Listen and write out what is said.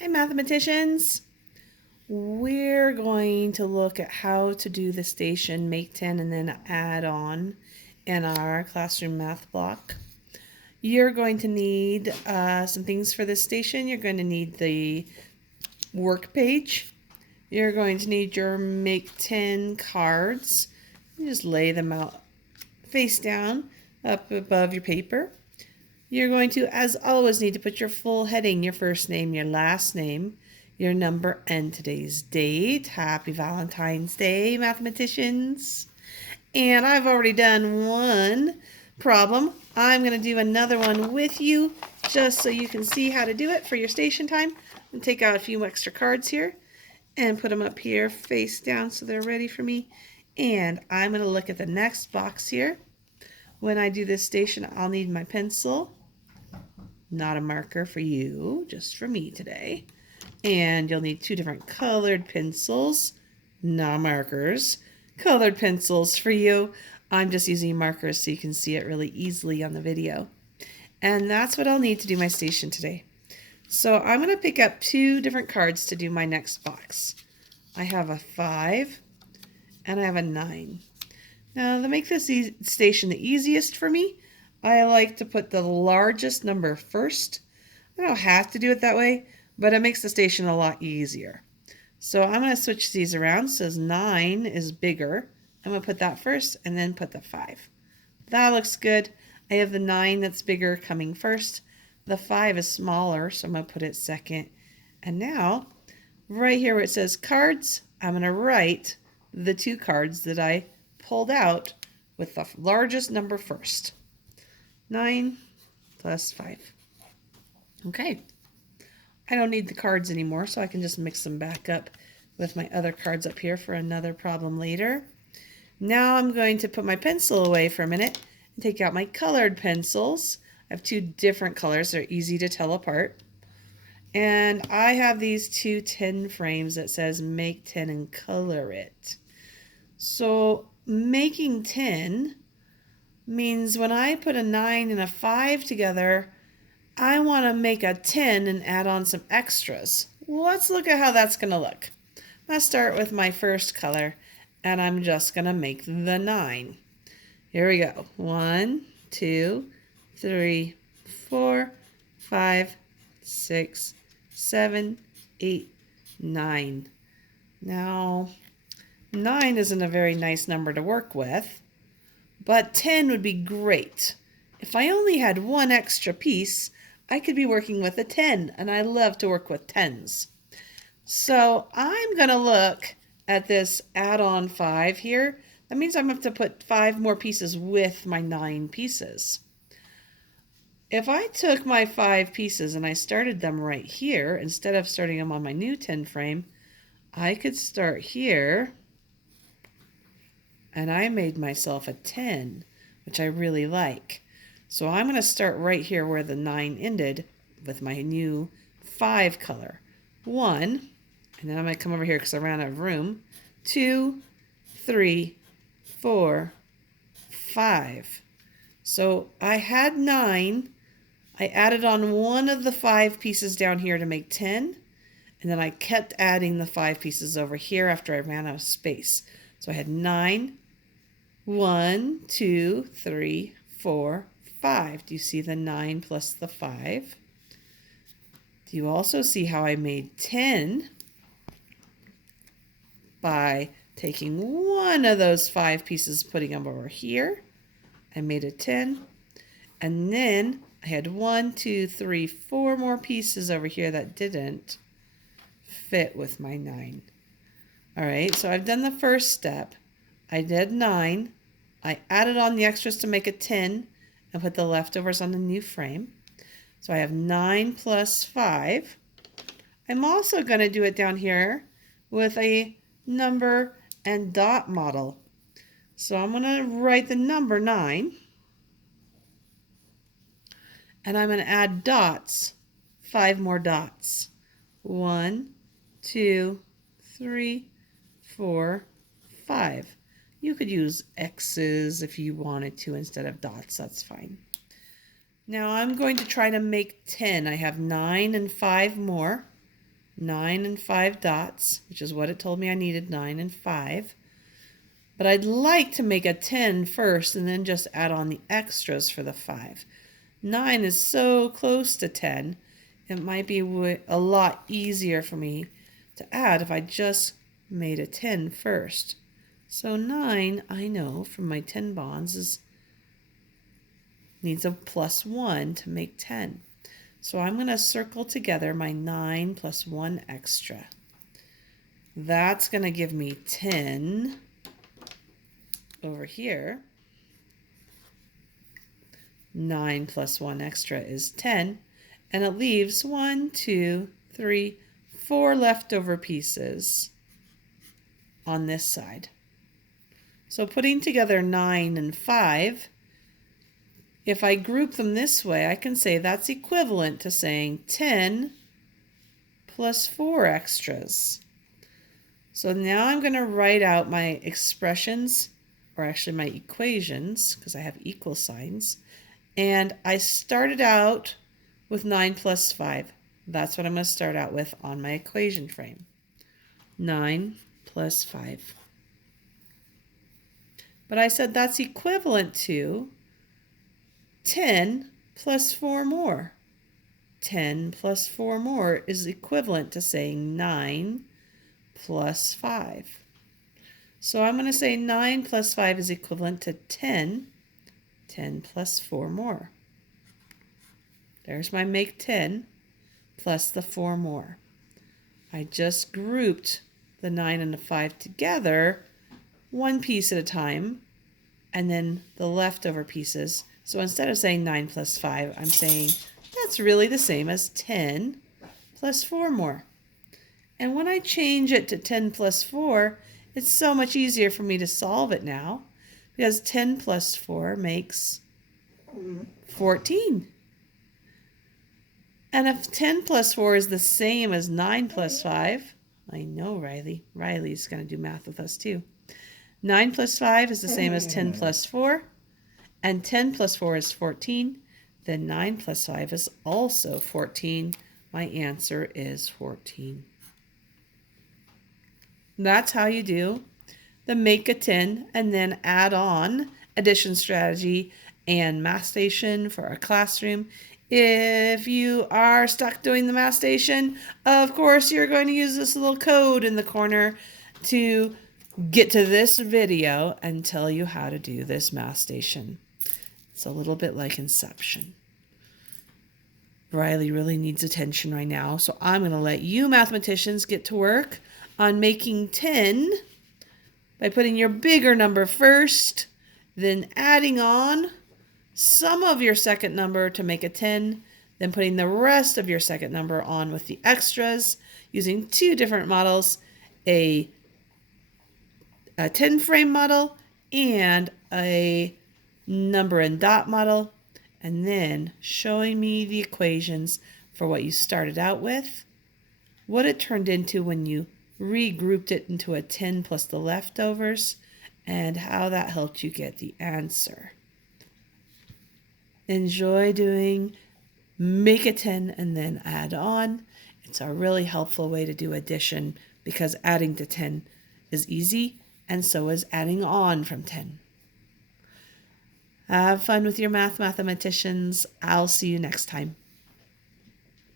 Hi mathematicians! We're going to look at how to do the station make 10 and then add on in our classroom math block. You're going to need some things for this station. You're going to need the work page. You're going to need your make 10 cards. You just lay them out face down up above your paper. You're going to, as always, need to put your full heading, your first name, your last name, your number, and today's date. Happy Valentine's Day, mathematicians. And I've already done one problem. I'm going to do another one with you just so you can see how to do it for your station time. And take out a few extra cards here and put them up here face down so they're ready for me. And I'm going to look at the next box here. When I do this station, I'll need my pencil. Not a marker for you, just for me today. And you'll need two different colored pencils, not markers. Colored pencils for you. I'm just using markers so you can see it really easily on the video. And that's what I'll need to do my station today. So I'm going to pick up two different cards to do my next box. I have a 5 and I have a 9. Now to make this station the easiest for me, I like to put the largest number first. I don't have to do it that way, but it makes the station a lot easier. So I'm going to switch these around. It says 9 is bigger. I'm going to put that first and then put the 5. That looks good. I have the 9 that's bigger coming first. The 5 is smaller, so I'm going to put it second. And now, right here where it says cards, I'm going to write the two cards that I pulled out with the largest number first. 9 plus 5. Okay. I don't need the cards anymore, so I can just mix them back up with my other cards up here for another problem later. Now I'm going to put my pencil away for a minute and take out my colored pencils. I have two different colors. They're easy to tell apart. And I have these two 10 frames that says make 10 and color it. So making 10 means when I put a 9 and a 5 together, I want to make a 10 and add on some extras. Let's look at how that's going to look. Let's start with my first color, and I'm just going to make the 9. Here we go. 1, 2, 3, 4, 5, 6, 7, 8, 9. Now, 9 isn't a very nice number to work with, but 10 would be great. If I only had one extra piece, I could be working with a 10, and I love to work with 10s. So I'm going to look at this add-on 5 here. That means I'm going to have to put 5 more pieces with my 9 pieces. If I took my 5 pieces and I started them right here, instead of starting them on my new 10 frame, I could start here, and I made myself a 10, which I really like. So I'm going to start right here where the 9 ended with my new 5 color. 1, and then I'm going to come over here because I ran out of room. 2, 3, 4, 5. So I had 9. I added on one of the 5 pieces down here to make 10. And then I kept adding the 5 pieces over here after I ran out of space. So I had 9, 1, 2, 3, 4, 5. Do you see the 9 plus the 5? Do you also see how I made 10 by taking one of those 5 pieces, putting them over here? I made a 10. And then I had 1, 2, 3, 4 more pieces over here that didn't fit with my 9. All right, so I've done the first step. I did 9. I added on the extras to make a 10 and put the leftovers on the new frame. So I have 9 plus 5. I'm also going to do it down here with a number and dot model. So I'm going to write the number 9. And I'm going to add dots, 5 more dots. 1, 2, 3, 4, 5. You could use X's if you wanted to instead of dots, that's fine. Now I'm going to try to make 10. I have 9 and 5 more. 9 and 5 dots, which is what it told me I needed, 9 and 5. But I'd like to make a 10 first and then just add on the extras for the 5. 9 is so close to 10, it might be a lot easier for me to add if I just made a 10 first. So 9, I know from my 10 bonds, needs a plus 1 to make 10. So I'm going to circle together my 9 plus 1 extra. That's going to give me 10 over here. 9 plus 1 extra is 10. And it leaves 1, 2, 3, 4 leftover pieces on this side. So putting together 9 and 5, if I group them this way, I can say that's equivalent to saying 10 plus 4 extras. So now I'm going to write out my expressions, or actually my equations, because I have equal signs. And I started out with 9 plus 5. That's what I'm going to start out with on my equation frame. 9 plus 5. But I said that's equivalent to 10 plus 4 more. 10 plus 4 more is equivalent to saying 9 plus 5. So I'm going to say 9 plus 5 is equivalent to 10. 10 plus 4 more. There's my make 10 plus the 4 more. I just grouped the 9 and the 5 together, one piece at a time, and then the leftover pieces. So instead of saying 9 plus 5, I'm saying that's really the same as 10 plus 4 more. And when I change it to 10 plus 4, it's so much easier for me to solve it now, because 10 plus 4 makes 14. And if 10 plus 4 is the same as 9 plus 5, I know Riley. Riley's going to do math with us too. 9 plus 5 is the same as 10 plus 4, and 10 plus 4 is 14. Then 9 plus 5 is also 14. My answer is 14. That's how you do the make a 10 and then add on addition strategy and math station for our classroom. If you are stuck doing the math station, of course, you're going to use this little code in the corner to get to this video and tell you how to do this math station. It's a little bit like Inception. Riley really needs attention right now, so I'm going to let you mathematicians get to work on making 10 by putting your bigger number first, then adding on some of your second number to make a 10, then putting the rest of your second number on with the extras using two different models, a 10 frame model and a number and dot model, and then showing me the equations for what you started out with, what it turned into when you regrouped it into a 10 plus the leftovers, and how that helped you get the answer. Enjoy doing make a 10 and then add on. It's a really helpful way to do addition because adding to 10 is easy, and so is adding on from 10. Have fun with your mathematicians. I'll see you next time.